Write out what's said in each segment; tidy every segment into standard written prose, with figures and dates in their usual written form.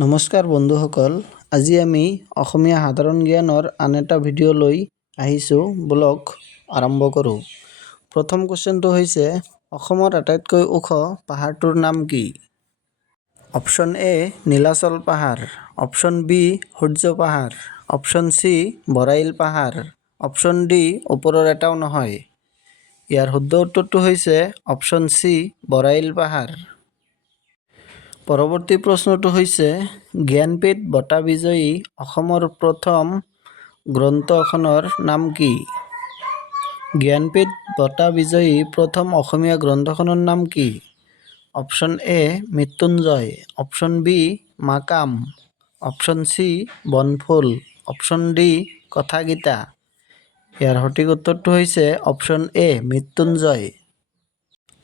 নমস্কাৰ বন্ধুসকল, আজি আমি অসমীয়া সাধাৰণ জ্ঞানৰ আন এটা ভিডিঅ' লৈ আহিছোঁ। ব্লগ আৰম্ভ কৰোঁ। প্ৰথম কুৱেশ্যনটো হৈছে, অসমৰ আটাইতকৈ ওখ পাহাৰটোৰ নাম কি? অপশ্যন এ নীলাচল পাহাৰ, অপশ্যন বি সূৰ্য পাহাৰ, অপশ্যন চি বৰাইল পাহাৰ, অপশ্যন ডি ওপৰৰ এটাও নহয়। ইয়াৰ শুদ্ধ উত্তৰটো হৈছে অপশ্যন চি বৰাইল পাহাৰ। পৰৱৰ্তী প্ৰশ্নটো হৈছে, জ্ঞানপীঠ বঁটা বিজয়ী অসমৰ প্ৰথম গ্ৰন্থখনৰ নাম কি? জ্ঞানপীঠ বঁটা বিজয়ী প্ৰথম অসমীয়া গ্ৰন্থখনৰ নাম কি? Option A Mrityunjay, option B Makam, option C Banaphool, option D Kathagita. ইয়াৰ সঠিক উত্তৰটো হৈছে অপশ্যন এ মৃত্যুঞ্জয়।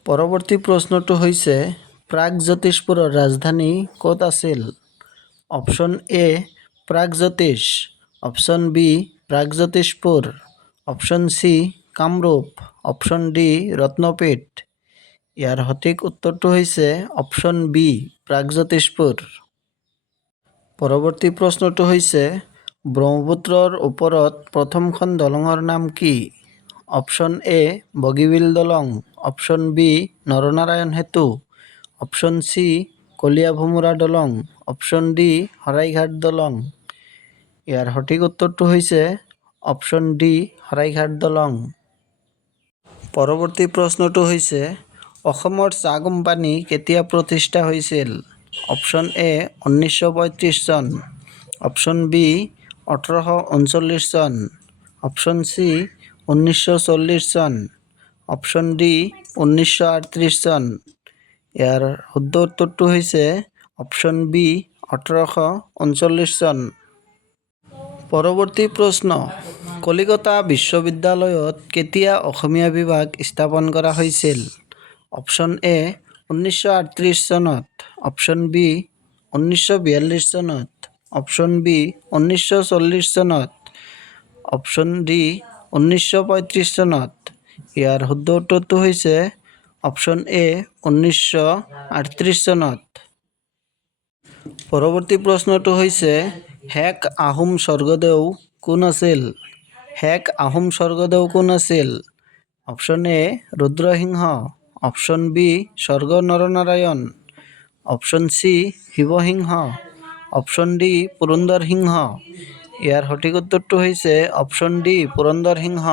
পৰৱৰ্তী প্ৰশ্নটো হৈছে, প্ৰাগজ্যোতিষপুৰৰ ৰাজধানী ক'ত আছিল? Option A Pragjyotish, option B Pragjyotishpur, option C Kamrup, option D Ratnapeeth. ইয়াৰ সঠিক উত্তৰটো হৈছে অপশ্যন বি প্ৰাগজ্যোতিষপুৰ। পৰৱৰ্তী প্ৰশ্নটো হৈছে, ব্ৰহ্মপুত্ৰৰ ওপৰত প্ৰথমখন দলঙৰ নাম কি? অপশ্যন এ বগীবিল দলং, অপশ্যন বি নৰনাৰায়ণ সেতু, অপশ্যন চি কলীয়াভোমোৰা দলং, অপশ্যন ডি শৰাইঘাট দলং। ইয়াৰ সঠিক উত্তৰটো হৈছে অপশ্যন ডি শৰাইঘাট দলং। পৰৱৰ্তী প্ৰশ্নটো হৈছে, অসমৰ চাহ কোম্পানী কেতিয়া প্ৰতিষ্ঠা হৈছিল? অপশ্যন এ 1935 চন, অপশ্যন বি 1839 চন, অপশ্যন চি 1940 চন, অপশ্যন ডি 1938 চন। ইয়াৰ শুদ্ধ উত্তৰটো হৈছে অপশ্যন বি 1839 চন। পৰৱৰ্তী প্ৰশ্ন, কলিকতা বিশ্ববিদ্যালয়ত কেতিয়া অসমীয়া বিভাগ স্থাপন কৰা হৈছিল? অপশ্যন এ 1938 চনত, অপশ্যন বি 1942 চনত, অপশ্যন বি 1940 চনত, অপশ্যন ডি 1935 চনত। ইয়াৰ শুদ্ধ উত্তৰটো হৈছে অপশ্যন এ 1938 চনত। পৰৱৰ্তী প্ৰশ্নটো হৈছে, শেষ আহোম স্বৰ্গদেউ কোন আছিল? শেষ আহোম স্বৰ্গদেউ কোন আছিল? Option A Rudra Singha, option B স্বৰ্গ Naranarayan, option C Shiva Singha, option D Purandar Singha. ইয়াৰ সঠিক উত্তৰটো হৈছে অপশ্যন ডি পুৰন্দৰ সিংহ।